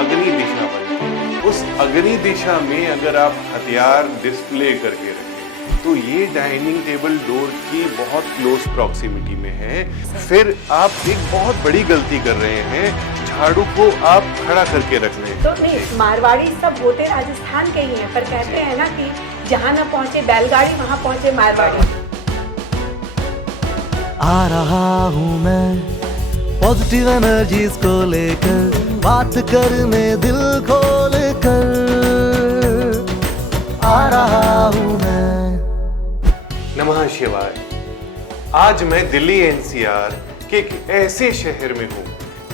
अग्नि दिशा बनती है। उस अग्नि दिशा में अगर आप हथियार डिस्प्ले करके रखें तो ये डाइनिंग टेबल डोर की बहुत क्लोज प्रॉक्सिमिटी में है। फिर आप एक बहुत बड़ी गलती कर रहे हैं, झाड़ू को आप खड़ा करके रख रहे हैं। तो नहीं, मारवाड़ी सब होते राजस्थान के ही हैं, पर कहते हैं ना कि जहाँ न पहुँचे बैलगाड़ी वहाँ पहुँचे मारवाड़ी। आ रहा हूँ मैं पॉजिटिव एनर्जीज को लेकर, बात करने दिल खोल कर आ रहा हूँ मैं। नमः शिवाय। आज मैं दिल्ली एनसीआर के एक ऐसे शहर में हूँ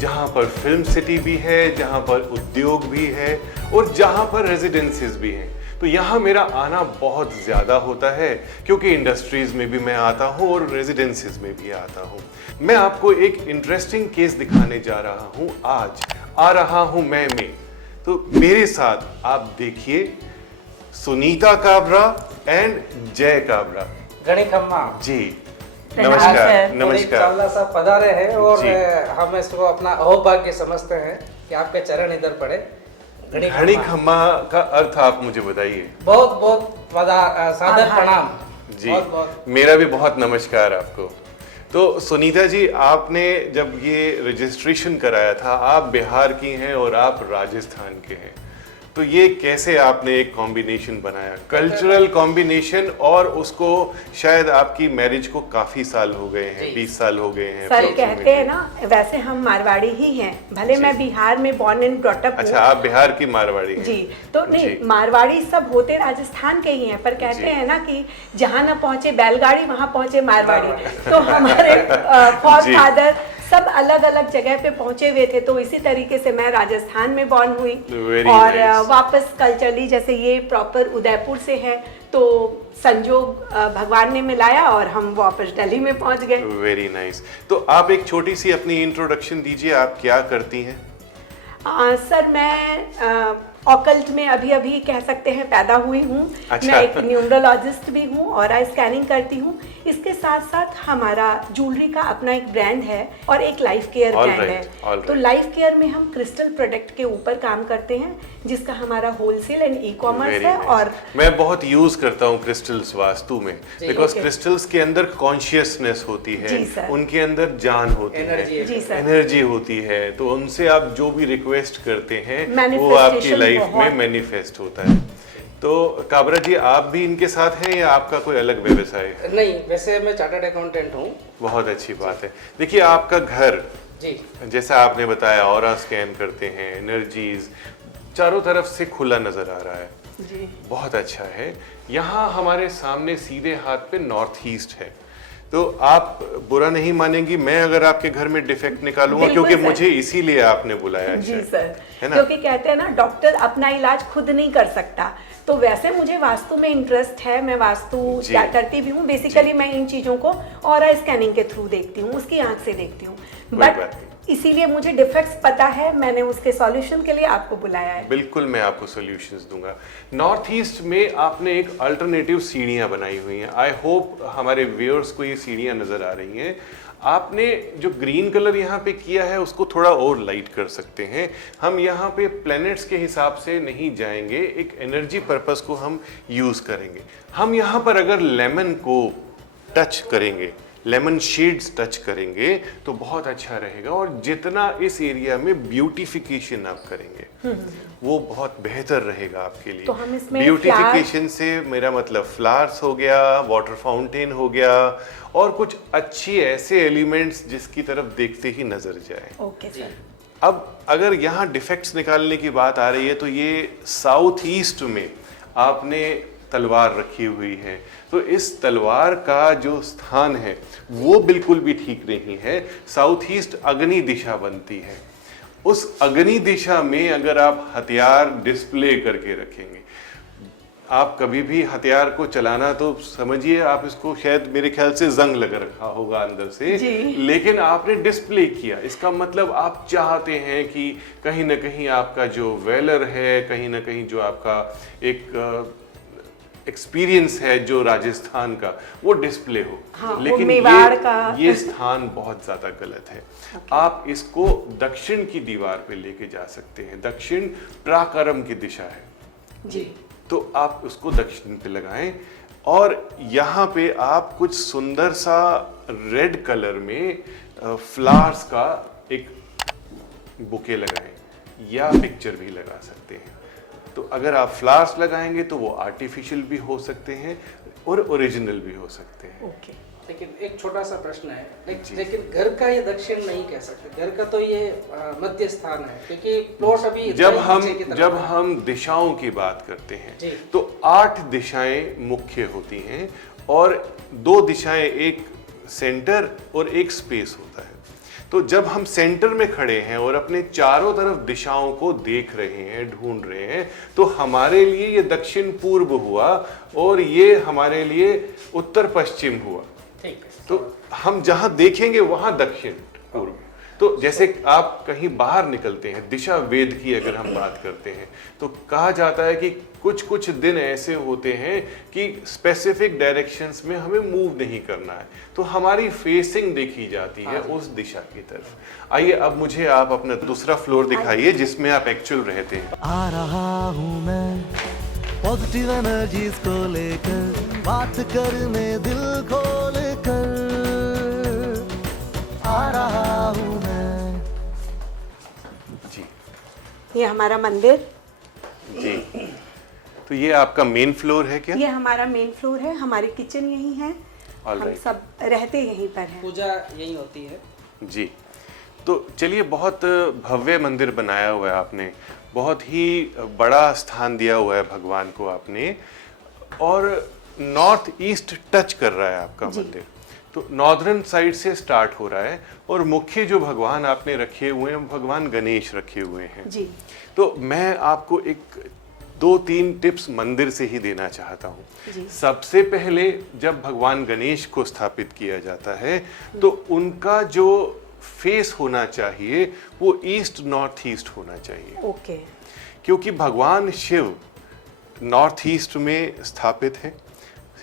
जहाँ पर फिल्म सिटी भी है, जहाँ पर उद्योग भी है और जहाँ पर रेजिडेंसीज भी हैं। तो यहाँ मेरा आना बहुत ज़्यादा होता है क्योंकि इंडस्ट्रीज में भी मैं आता हूँ और रेजिडेंसीज में भी आता हूँ। मैं आपको एक इंटरेस्टिंग केस दिखाने जा रहा हूँ। आज आ रहा हूँ मैं में। तो मेरे साथ आप देखिए सुनीता काबरा एंड जय काबरा। गणित अम्मा जी नमस्कार। नमस्कार। चावला साहब पधारे हैं और हम इसको अपना अहोभाग्य समझते हैं कि आपके चरण इधर पड़े। घड़ी खम्मा का अर्थ आप मुझे बताइए। बहुत बहुत सादर प्रणाम जी। बहुत बहुत मेरा भी बहुत नमस्कार आपको। तो सुनीता जी, आपने जब ये रजिस्ट्रेशन कराया था, आप बिहार की हैं और आप राजस्थान के हैं, तो ये कैसे आपने एक कॉम्बिनेशन बनाया, कल्चरल कॉम्बिनेशन? और उसको शायद आपकी मैरिज को काफी साल हो गए हैं, 20 साल हो गए हैं। सर कहते हैं ना, वैसे हम मारवाड़ी ही हैं, भले मैं बिहार में बॉर्न एंड ब्रॉट अप हूँ। अच्छा, आप बिहार की मारवाड़ी हैं। जी। तो नहीं, मारवाड़ी सब होते राजस्थान के ही हैं, पर कहते हैं ना कि जहाँ न पहुँचे बैलगाड़ी वहाँ पहुँचे मारवाड़ी। तो हमारे फॉरफादर सब अलग अलग जगह पे पहुंचे हुए थे, तो इसी तरीके से मैं राजस्थान में बॉर्न हुई और वापस कल्चरली जैसे ये प्रॉपर उदयपुर से है, तो संजोग भगवान ने मिलाया और हम वापस दिल्ली में पहुंच गए। Very nice. तो आप एक छोटी सी अपनी इंट्रोडक्शन दीजिए, आप क्या करती हैं? सर मैं ऑकल्ट में अभी कह सकते हैं पैदा हुई हूँ। अच्छा। मैं एक न्यूमरोलॉजिस्ट भी हूँ और आई स्कैनिंग करती हूँ। इसके साथ साथ हमारा ज्वेलरी का अपना एक ब्रांड है और एक लाइफ केयर ब्रांड है। तो लाइफ केयर में हम क्रिस्टल प्रोडक्ट के ऊपर काम करते हैं, जिसका हमारा होलसेल एंड ई कॉमर्स है। और मैं बहुत यूज करता हूँ क्रिस्टल्स वास्तु में, बिकॉज क्रिस्टल्स के अंदर कॉन्शियसनेस होती है, उनके अंदर जान होती है, एनर्जी होती है। तो उनसे आप जो भी रिक्वेस्ट करते हैं वो आपकी लाइफ में मैनिफेस्ट होता है। तो काबरा जी, आप भी इनके साथ हैं या आपका कोई अलग व्यवसाय है? नहीं, वैसे मैं चार्टर्ड अकाउंटेंट हूँ। बहुत अच्छी बात है। देखिए, आपका घर जी, जैसा आपने बताया, ऑरा स्कैन करते हैं, एनर्जीज चारों तरफ से खुला नजर आ रहा है जी, बहुत अच्छा है। यहाँ हमारे सामने सीधे हाथ पे नॉर्थ ईस्ट है। तो आप बुरा नहीं मानेंगी मैं अगर आपके घर में डिफेक्ट निकालूंगा, क्योंकि मुझे इसीलिए आपने बुलाया जी सर, है ना? क्योंकि कहते हैं ना, डॉक्टर अपना इलाज खुद नहीं कर सकता। तो वैसे मुझे वास्तु में इंटरेस्ट है, मैं वास्तु क्या करती भी हूँ। बेसिकली मैं इन चीजों को ऑरा स्कैनिंग के थ्रू देखती हूँ, उसकी आंख से देखती हूँ, बट इसीलिए मुझे डिफेक्ट्स पता है, मैंने उसके सॉल्यूशन के लिए आपको बुलाया है। बिल्कुल, मैं आपको सॉल्यूशंस दूंगा। नॉर्थ ईस्ट में आपने एक अल्टरनेटिव सीढ़ियां बनाई हुई हैं। आई होप हमारे व्यूअर्स को ये सीढ़ियां नजर आ रही हैं। आपने जो ग्रीन कलर यहाँ पे किया है उसको थोड़ा और लाइट कर सकते हैं। हम यहाँ पे प्लैनेट्स के हिसाब से नहीं जाएंगे, एक एनर्जी पर्पस को हम यूज करेंगे। हम यहाँ पर अगर लेमन को टच करेंगे, लेमन शेड्स टच करेंगे तो बहुत अच्छा रहेगा। और जितना इस एरिया में ब्यूटिफिकेशन आप करेंगे वो बहुत बेहतर रहेगा आपके लिए। तो हम इसमें ब्यूटिफिकेशन से मेरा मतलब फ्लावर्स हो गया, वाटर फाउंटेन हो गया, और कुछ अच्छी ऐसे एलिमेंट्स जिसकी तरफ देखते ही नजर जाए। Okay sir. अब अगर यहाँ डिफेक्ट्स निकालने की बात आ रही है तो ये साउथ ईस्ट में आपने तलवार रखी हुई है, तो इस तलवार का जो स्थान है वो बिल्कुल भी ठीक नहीं है। साउथ ईस्ट अग्नि दिशा बनती है। उस अग्नि दिशा में अगर आप हथियार डिस्प्ले करके रखेंगे, आप कभी भी हथियार को चलाना तो समझिए आप इसको, शायद मेरे ख्याल से जंग लग रखा होगा अंदर से, लेकिन आपने डिस्प्ले किया, इसका मतलब आप चाहते हैं कि कहीं ना कहीं आपका जो वेलर है, कहीं ना कहीं जो आपका एक एक्सपीरियंस है जो राजस्थान का वो डिस्प्ले हो। हाँ, वो लेकिन मेवाड़ का ये स्थान बहुत ज्यादा गलत है। आप इसको दक्षिण की दीवार पे लेके जा सकते हैं। दक्षिण प्राकारम की दिशा है जी, तो आप उसको दक्षिण पे लगाएं और यहाँ पे आप कुछ सुंदर सा रेड कलर में फ्लावर्स का एक बुके लगाएं या पिक्चर भी लगा सकते हैं। तो अगर आप फ्लावर्स लगाएंगे तो वो आर्टिफिशियल भी हो सकते हैं और ओरिजिनल भी हो सकते हैं। ओके। लेकिन एक छोटा सा प्रश्न है, लेकिन घर का ये दक्षिण नहीं कह सकते, घर का तो ये मध्य स्थान है, क्योंकि प्लॉट अभी जब हम दिशाओं की बात करते हैं तो 8 दिशाएं मुख्य होती हैं और 2 दिशाएं, एक सेंटर और एक स्पेस होता है। तो जब हम सेंटर में खड़े हैं और अपने चारों तरफ दिशाओं को देख रहे हैं, ढूंढ रहे हैं, तो हमारे लिए ये दक्षिण पूर्व हुआ और ये हमारे लिए उत्तर पश्चिम हुआ। ठीक है। तो हम जहां देखेंगे वहां दक्षिण पूर्व। तो जैसे आप कहीं बाहर निकलते हैं, दिशा वेद की अगर हम बात करते हैं तो कहा जाता है कि कुछ कुछ दिन ऐसे होते हैं कि स्पेसिफिक डायरेक्शंस में हमें मूव नहीं करना है, तो हमारी फेसिंग देखी जाती है उस दिशा की तरफ। आइए अब मुझे आप अपना दूसरा फ्लोर दिखाइए जिसमें आप एक्चुअल रहते हैं। आ रहा हूँ मैं पॉजिटिव एनर्जीज को लेकर, बात करने दिल खोल कर आ रहा हूँ मैं। जी ये हमारा मंदिर, जी। तो ये आपका मेन फ्लोर है क्या? ये हमारा मेन फ्लोर है, हमारी किचन यहीं है, All हम right. सब रहते यहीं पर हैं। पूजा यही होती है जी। तो चलिए, बहुत भव्य मंदिर बनाया हुआ है आपने, बहुत ही बड़ा स्थान दिया हुआ है भगवान को आपने, और नॉर्थ ईस्ट टच कर रहा है आपका मंदिर। तो नॉर्दर्न साइड से स्टार्ट हो रहा है और मुख्य जो भगवान आपने रखे हुए हैं भगवान गणेश रखे हुए हैं जी। तो मैं आपको एक 2-3 टिप्स मंदिर से ही देना चाहता हूँ। सबसे पहले जब भगवान गणेश को स्थापित किया जाता है तो उनका जो फेस होना चाहिए वो ईस्ट नॉर्थ ईस्ट होना चाहिए। ओके। क्योंकि भगवान शिव नॉर्थ ईस्ट में स्थापित है,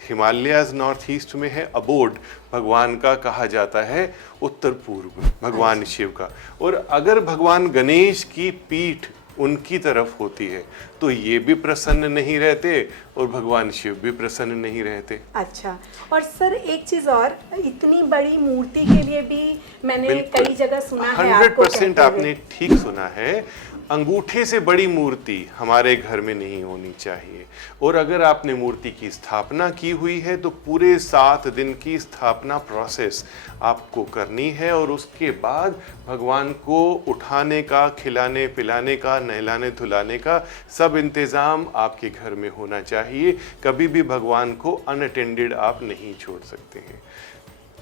हिमालयाज नॉर्थ ईस्ट में है, अबोर्ड भगवान का कहा जाता है उत्तर पूर्व भगवान शिव का। और अगर भगवान गणेश की पीठ उनकी तरफ होती है तो ये भी प्रसन्न नहीं रहते और भगवान शिव भी प्रसन्न नहीं रहते। अच्छा, और सर एक चीज और, इतनी बड़ी मूर्ति के लिए भी मैंने कई जगह सुना है, 100% आपने ठीक सुना है, अंगूठे से बड़ी मूर्ति हमारे घर में नहीं होनी चाहिए। और अगर आपने मूर्ति की स्थापना की हुई है तो पूरे 7 दिन की स्थापना प्रोसेस आपको करनी है और उसके बाद भगवान को उठाने का, खिलाने पिलाने का, नहलाने धुलाने का सब इंतज़ाम आपके घर में होना चाहिए। कभी भी भगवान को अनअटेंडेड आप नहीं छोड़ सकते हैं।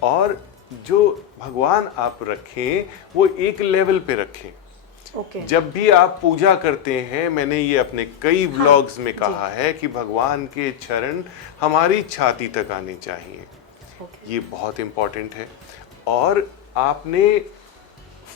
और जो भगवान आप रखें वो एक लेवल पे रखें। जब भी आप पूजा करते हैं, मैंने ये अपने कई व्लॉग्स में कहा है कि भगवान के चरण हमारी छाती तक आने चाहिए। ये बहुत इंपॉर्टेंट है। और आपने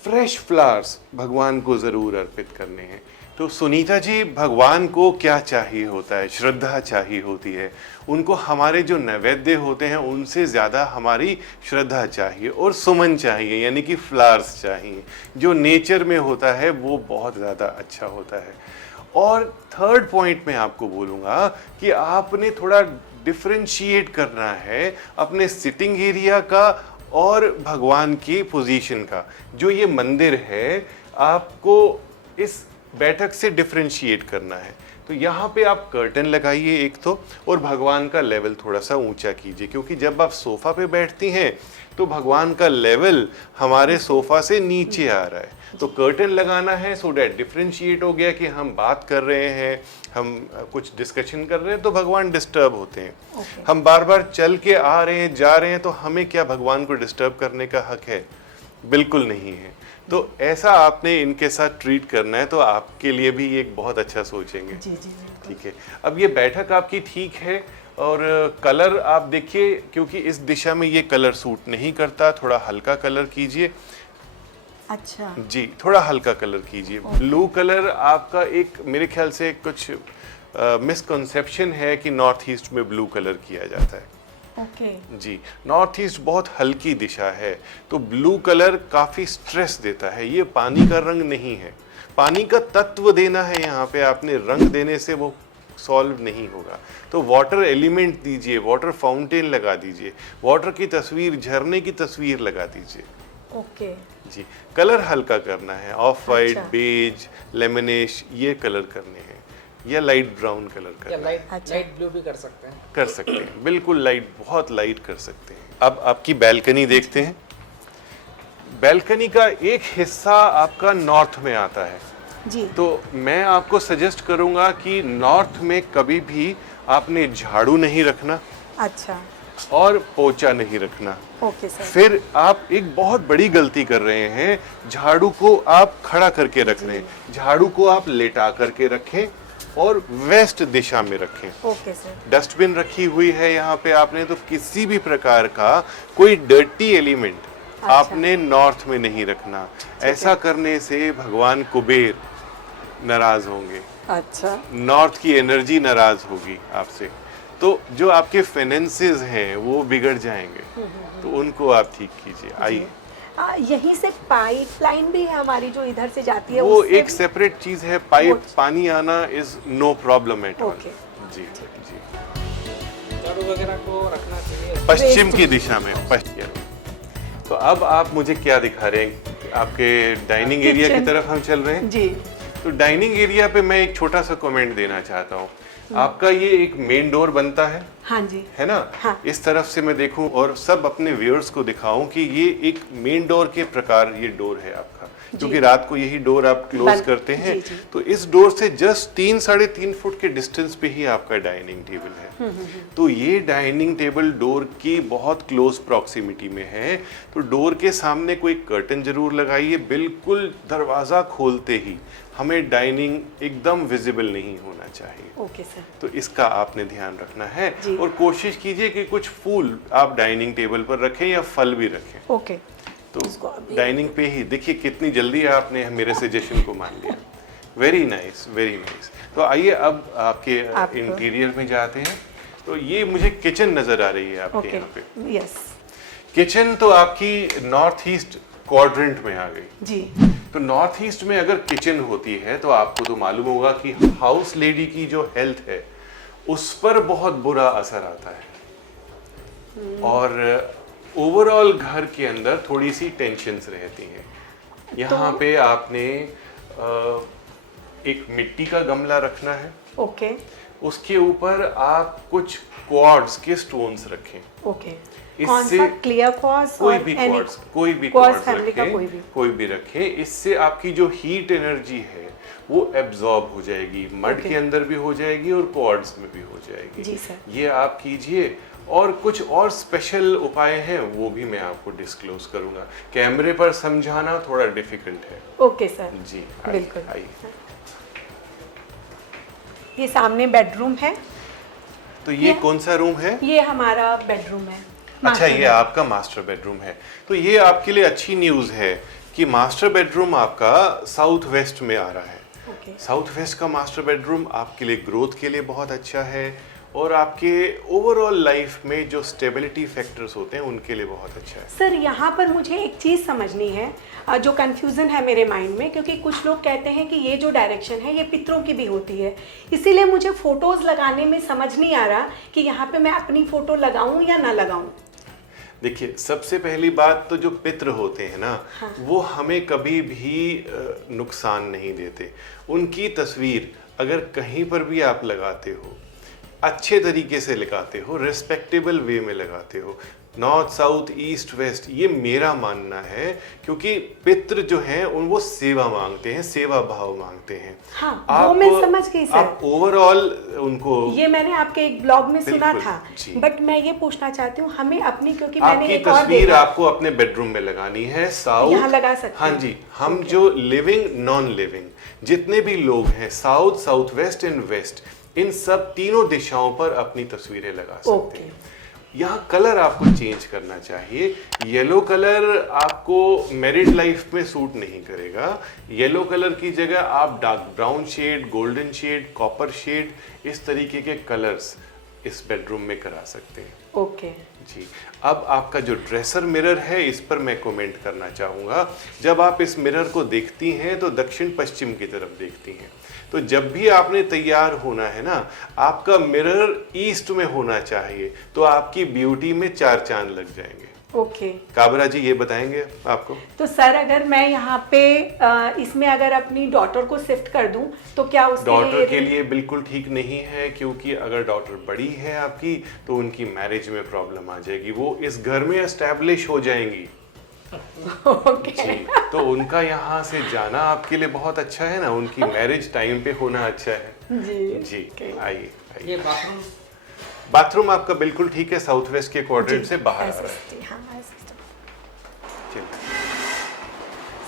फ्रेश फ्लावर्स भगवान को जरूर अर्पित करने हैं। तो सुनीता जी, भगवान को क्या चाहिए होता है? श्रद्धा चाहिए होती है उनको। हमारे जो नैवेद्य होते हैं उनसे ज़्यादा हमारी श्रद्धा चाहिए और सुमन चाहिए, यानी कि फ्लावर्स चाहिए। जो नेचर में होता है वो बहुत ज़्यादा अच्छा होता है। और थर्ड पॉइंट मैं आपको बोलूँगा कि आपने थोड़ा डिफरेंशिएट करना है अपने सिटिंग एरिया का और भगवान की पोजीशन का। जो ये मंदिर है आपको इस बैठक से डिफरेंशिएट करना है। तो यहाँ पे आप कर्टन लगाइए एक तो, और भगवान का लेवल थोड़ा सा ऊंचा कीजिए, क्योंकि जब आप सोफा पे बैठती हैं तो भगवान का लेवल हमारे सोफा से नीचे आ रहा है। तो कर्टन लगाना है सो डैट डिफरेंशिएट हो गया कि हम बात कर रहे हैं, हम कुछ डिस्कशन कर रहे हैं तो भगवान डिस्टर्ब होते हैं। हम बार बार चल के आ रहे हैं, जा रहे हैं, तो हमें क्या भगवान को डिस्टर्ब करने का हक है? बिल्कुल नहीं है। तो ऐसा आपने इनके साथ ट्रीट करना है, तो आपके लिए भी एक बहुत अच्छा सोचेंगे। जी जी। ठीक है। अब ये बैठक आपकी ठीक है, और कलर आप देखिए, क्योंकि इस दिशा में ये कलर सूट नहीं करता, थोड़ा हल्का कलर कीजिए। अच्छा जी, थोड़ा हल्का कलर कीजिए। ब्लू कलर आपका एक मेरे ख्याल से कुछ मिसकंसेप्शन है कि नॉर्थ ईस्ट में ब्लू कलर किया जाता है। ओके जी, नॉर्थ ईस्ट बहुत हल्की दिशा है, तो ब्लू कलर काफ़ी स्ट्रेस देता है। ये पानी का रंग नहीं है, पानी का तत्व देना है यहाँ पे, आपने रंग देने से वो सॉल्व नहीं होगा। तो वाटर एलिमेंट दीजिए, वाटर फाउंटेन लगा दीजिए, वाटर की तस्वीर, झरने की तस्वीर लगा दीजिए। ओके जी, कलर हल्का करना है, ऑफ वाइट, अच्छा। बेज, लेमनेश, ये कलर करने हैं, या लाइट ब्राउन कलर या करना है। लाइट अच्छा। लाइट ब्लू भी कर सकते हैं। कर सकते हैं, बिल्कुल लाइट, बहुत लाइट कर सकते हैं। अब आपकी बैल्कनी देखते हैं। बैल्कनी का एक हिस्सा आपका नॉर्थ में आता है, जी तो मैं आपको सजेस्ट करूंगा कि नॉर्थ में कभी भी आपने झाड़ू नहीं रखना अच्छा और पोछा नहीं रखना। ओके सर फिर आप एक बहुत बड़ी गलती कर रहे हैं, झाड़ू को आप खड़ा करके रख रहे हैं, झाड़ू को आप लेटा करके रखें और वेस्ट दिशा में रखें। ओके सर डस्टबिन रखी हुई है यहाँ पे आपने, तो किसी भी प्रकार का कोई डर्टी एलिमेंट आपने नॉर्थ में नहीं रखना। ऐसा करने से भगवान कुबेर नाराज होंगे, अच्छा नॉर्थ की एनर्जी नाराज होगी आपसे, तो जो आपके फाइनेंसेस हैं वो बिगड़ जाएंगे, तो उनको आप ठीक कीजिए। आइए, यहीं से पाइपलाइन भी है हमारी जो इधर से जाती है, वो उससे एक भी- सेपरेट चीज है, पाइप पानी आना is no problem at all. Okay. जी जी, झाड़ू वगैरह को रखना चाहिए। पश्चिम की दिशा में, पश्चिम। तो अब आप मुझे क्या दिखा रहे हैं? आपके डाइनिंग एरिया की किचन। तरफ हम चल रहे हैं। जी तो डाइनिंग एरिया पे मैं एक छोटा सा कमेंट देना चाहता हूँ। आपका ये एक मेन डोर बनता है हाँ जी है ना? हाँ। इस तरफ से मैं देखूं और सब अपने व्यूअर्स को दिखाऊं कि ये एक मेन डोर के प्रकार ये डोर है आपका, क्योंकि रात को यही डोर आप क्लोज बंद- करते हैं। जी, जी। तो इस डोर से जस्ट 3-3.5 फुट के डिस्टेंस पे ही आपका डाइनिंग टेबल है। तो ये डाइनिंग टेबल डोर की बहुत क्लोज प्रॉक्सिमिटी में है, तो डोर के सामने कोई कर्टन जरूर लगाइए। बिल्कुल दरवाजा खोलते ही हमें डाइनिंग एकदम विजिबल नहीं होना चाहिए, ओके सर तो इसका आपने ध्यान रखना है। जी। और कोशिश कीजिए कि कुछ फूल आप डाइनिंग टेबल पर रखें या फल भी रखें। ओके इसको तो अभी- डाइनिंग पे ही देखिए कितनी जल्दी आपने मेरे सजेशन को मान लिया। Very nice, very nice. तो आइए अब आपके आप- इंटीरियर में जाते हैं। तो ये मुझे किचन नजर आ रही है आपके ओके यहाँ पे। यस किचन तो आपकी नॉर्थ ईस्ट क्वाड्रेंट में आ गई। जी तो नॉर्थ ईस्ट में अगर किचन होती है तो आपको तो मालूम होगा कि हाउस लेडी की जो हेल्थ है उस पर बहुत बुरा असर आता है, और ओवरऑल घर के अंदर थोड़ी सी टेंशन्स रहती हैं। यहाँ पे आपने एक मिट्टी का गमला रखना है, ओके उसके ऊपर आप कुछ क्वार्ट्ज के स्टोन्स रखें। ओके कौन इससे सा क्लियर क्वार्ट्ज कोई और भी any- क्वार्ट्ज, कोई भी क्वार्ट्ज क्वार्ट्ज फैमिली का रखें, कोई भी रखें। इससे आपकी जो हीट एनर्जी है वो एब्जॉर्ब हो जाएगी, मड Okay. के अंदर भी हो जाएगी और क्वार्ट्ज में भी हो जाएगी। जी सर। ये आप कीजिए, और कुछ और स्पेशल उपाय हैं वो भी मैं आपको डिस्क्लोज करूंगा। कैमरे पर समझाना थोड़ा डिफिकल्ट है। ओके सर जी बिल्कुल। आइए। ये सामने बेडरूम है, तो ये कौन सा रूम है? ये हमारा बेडरूम है। अच्छा, मास्टर ये आपका मास्टर बेडरूम है। तो ये आपके लिए अच्छी न्यूज़ है कि मास्टर बेडरूम आपका साउथ वेस्ट में आ रहा है। ओके साउथ वेस्ट का मास्टर बेडरूम आपके लिए ग्रोथ के लिए बहुत अच्छा है, और आपके ओवरऑल लाइफ में जो स्टेबिलिटी फैक्टर्स होते हैं उनके लिए बहुत अच्छा है। सर यहाँ पर मुझे एक चीज़ समझनी है, जो कंफ्यूजन है मेरे माइंड में, क्योंकि कुछ लोग कहते हैं कि ये जो डायरेक्शन है ये पितरों की भी होती है, इसीलिए मुझे फोटोज लगाने में समझ नहीं आ रहा कि यहाँ पे मैं अपनी फोटो लगाऊं या ना लगाऊं। देखिए, सबसे पहली बात तो जो पितृ होते हैं ना, वो हमें कभी भी नुकसान नहीं देते। उनकी तस्वीर अगर कहीं पर भी आप लगाते हो, अच्छे तरीके से लगाते हो, रिस्पेक्टेबल वे में लगाते हो, नॉर्थ साउथ ईस्ट वेस्ट, ये मेरा मानना है, क्योंकि पितृ जो हैं उन वो सेवा मांगते हैं, सेवा भाव मांगते हैं। हाँ, वो मैं समझ गई सर। आप ओवरऑल उनको, ये मैंने आपके एक ब्लॉग में सुना बिल्कुल, था, जी। बट मैं ये पूछना चाहती हूँ हमें अपनी, क्योंकि मैंने आपकी एक और तस्वीर देखा, आपको अपने बेडरूम में लगानी है, साउथ यहाँ लगा सकते हाँ हैं। जी, हम जो लिविंग नॉन लिविंग जितने भी लोग हैं, south, south west and west, इन सब तीनों दिशाओं पर अपनी तस्वीरें लगा सकते ओके। हैं। यहाँ कलर आपको चेंज करना चाहिए। येलो कलर आपको मैरिड लाइफ में सूट नहीं करेगा। येलो कलर की जगह आप dark brown shade, golden shade, copper shade, इस तरीके के कलर्स इस बेडरूम में करा सकते हैं। ओके जी। अब आपका जो ड्रेसर मिरर है, इस पर मैं कमेंट करना चाहूँगा। जब आप इस मिरर को देखती हैं तो दक्षिण पश्चिम की तरफ देखती हैं। तो जब भी आपने तैयार होना है ना, आपका मिरर ईस्ट में होना चाहिए, तो आपकी ब्यूटी में 4 चांद लग जाएंगे। ओके काबरा जी ये बताएंगे आपको। तो सर अगर मैं यहाँ पे इसमें अगर अपनी डॉटर को शिफ्ट कर दूं तो क्या उसके डॉटर के लिए बिल्कुल ठीक नहीं है, क्योंकि अगर डॉटर बड़ी है आपकी तो उनकी मैरिज में प्रॉब्लम आ जाएगी। वो इस घर में एस्टैब्लिश हो जाएंगी। ओके जी, तो उनका यहाँ से जाना आपके लिए बहुत अच्छा है ना, उनकी मैरिज टाइम पे होना अच्छा है। जी आइए ये बाथरूम बाथरूम आपका बिल्कुल ठीक है, साउथ वेस्ट के क्वाड्रेंट से बाहर आ रहा है। हाँ, चलिए।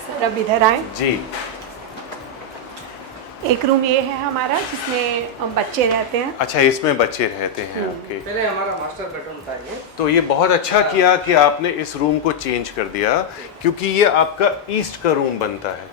सर अब इधर आए। जी एक रूम ये है हमारा जिसमें बच्चे रहते हैं। अच्छा, इसमें बच्चे रहते हैं। ओके, पहले हमारा मास्टर बेडरूम था ये। तो ये बहुत अच्छा किया कि आपने इस रूम को चेंज कर दिया, क्योंकि ये आपका ईस्ट का रूम बनता है।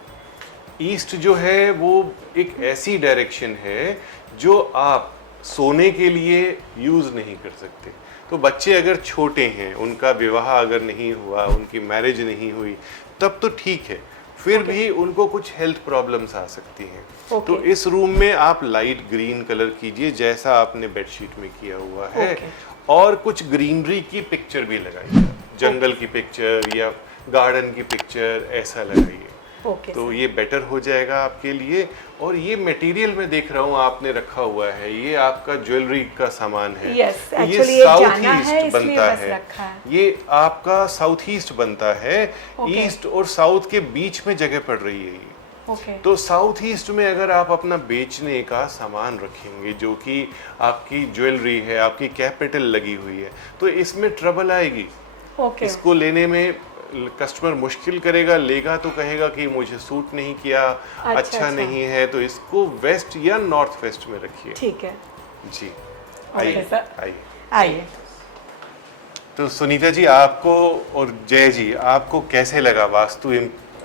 ईस्ट जो है वो एक ऐसी डायरेक्शन है जो आप सोने के लिए यूज़ नहीं कर सकते। तो बच्चे अगर छोटे हैं, उनका विवाह अगर नहीं हुआ, उनकी मैरिज नहीं हुई, तब तो ठीक है, फिर भी उनको कुछ हेल्थ प्रॉब्लम्स आ सकती हैं। तो इस रूम में आप लाइट ग्रीन कलर कीजिए जैसा आपने बेडशीट में किया हुआ है, और कुछ ग्रीनरी की पिक्चर भी लगाइए, जंगल की पिक्चर या गार्डन की पिक्चर, ऐसा लगाइए। तो ये बेटर हो जाएगा आपके लिए। और ये मटेरियल में देख रहा हूँ आपने रखा हुआ है, ये आपका ज्वेलरी का सामान है। Yes, ये साउथ ईस्ट बनता है, ये आपका साउथ ईस्ट बनता है। ईस्ट और साउथ के बीच में जगह पड़ रही है ये। तो साउथ ईस्ट में अगर आप अपना बेचने का सामान रखेंगे, जो कि आपकी ज्वेलरी है, आपकी कैपिटल लगी हुई है, तो इसमें ट्रबल आएगी। इसको लेने में कस्टमर मुश्किल करेगा, लेगा तो कहेगा कि मुझे सूट नहीं किया, अच्छा नहीं है। तो इसको वेस्ट या नॉर्थ वेस्ट में रखिए। ठीक है जी। आइए। तो सुनीता जी, आपको और जय जी, आपको कैसे लगा वास्तु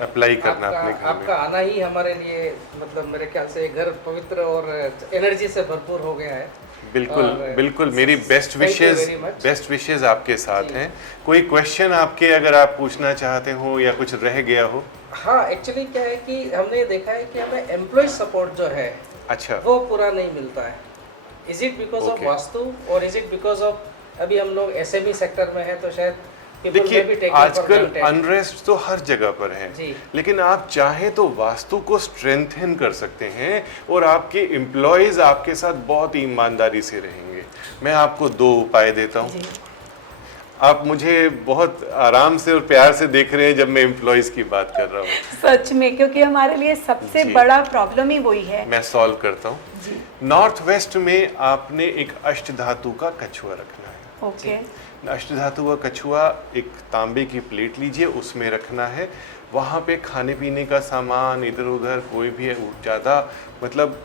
अप्लाई करना अपने घर में? आपका आना ही हमारे लिए, मतलब मेरे ख्याल से घर पवित्र और एनर्जी से भरपूर हो गया है। बिल्कुल बिल्कुल, मेरी बेस्ट विशेस आपके साथ हैं। कोई क्वेश्चन आपके अगर आप पूछना चाहते हो या कुछ रह गया हो? हाँ, एक्चुअली क्या है कि हमने देखा है कि हमें एम्प्लॉय सपोर्ट जो है, अच्छा, वो पूरा नहीं मिलता है। Is it because of vastu और इज इट बिकॉज ऑफ अभी हम लोग एसएमई सेक्टर में हैं, तो शायद देखिए आजकल अनरेस्ट तो हर जगह पर है, लेकिन आप चाहें तो वास्तु को स्ट्रेंथन कर सकते हैं और आपके एम्प्लॉयज आपके साथ बहुत ईमानदारी से रहेंगे। मैं आपको 2 उपाय देता हूँ। आप मुझे बहुत आराम से और प्यार से देख रहे हैं जब मैं एम्प्लॉयज की बात कर रहा हूँ। सच में, क्योंकि हमारे लिए सबसे बड़ा प्रॉब्लम ही वही है। मैं सॉल्व करता हूँ। नॉर्थ वेस्ट में आपने एक अष्टधातु का कछुआ रखना है। अष्टधातु का कछुआ एक तांबे की प्लेट लीजिए, उसमें रखना है। वहाँ पे खाने पीने का सामान इधर उधर कोई भी ज़्यादा मतलब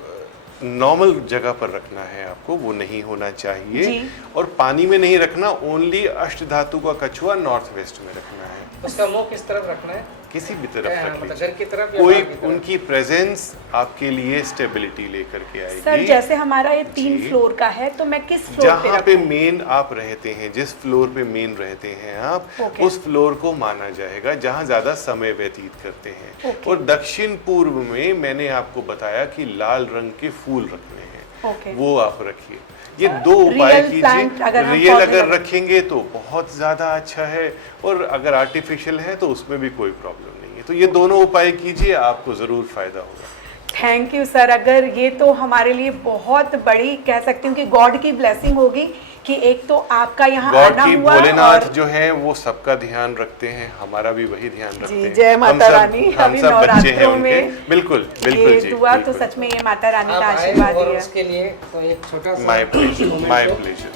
नॉर्मल जगह पर रखना है आपको, वो नहीं होना चाहिए। और पानी में नहीं रखना, ओनली अष्टधातु का कछुआ नॉर्थ वेस्ट में रखना है। उसका मुंह किस तरफ रखना है? किसी भी तरफ रख लीजिए, घर की तरफ, कोई उनकी प्रेजेंस आपके लिए स्टेबिलिटी लेकर के आएगी। सर जैसे हमारा ये 3 फ्लोर का है, तो मैं किस फ्लोर पे जहाँ पे मेन आप रहते हैं, जिस फ्लोर पे मेन रहते हैं आप, उस फ्लोर को माना जाएगा जहाँ ज्यादा समय व्यतीत करते हैं। और दक्षिण पूर्व में मैंने आपको बताया कि लाल रंग के फूल रखने हैं, वो आप रखिए। ये 2 उपाय कीजिए। रियल अगर रखेंगे तो बहुत ज़्यादा अच्छा है, और अगर आर्टिफिशियल है तो उसमें भी कोई प्रॉब्लम नहीं है। तो ये दोनों उपाय कीजिए, आपको ज़रूर फायदा होगा। Thank you sir. अगर ये तो हमारे लिए बहुत बड़ी, कह सकती हूँ कि गॉड की ब्लेसिंग होगी कि एक तो आपका यहाँ आना हुआ। भोलेनाथ जो है वो सबका ध्यान रखते हैं, हमारा भी वही ध्यान रखते हैं। जय माता रानी। हम सब बच्चे हैं उनके। बिल्कुल बिल्कुल ये दुआ तो सच में ये माता रानी का आशीर्वाद है। उसके लिए तो एक छोटा सा माय प्लेजर।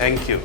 Thank you.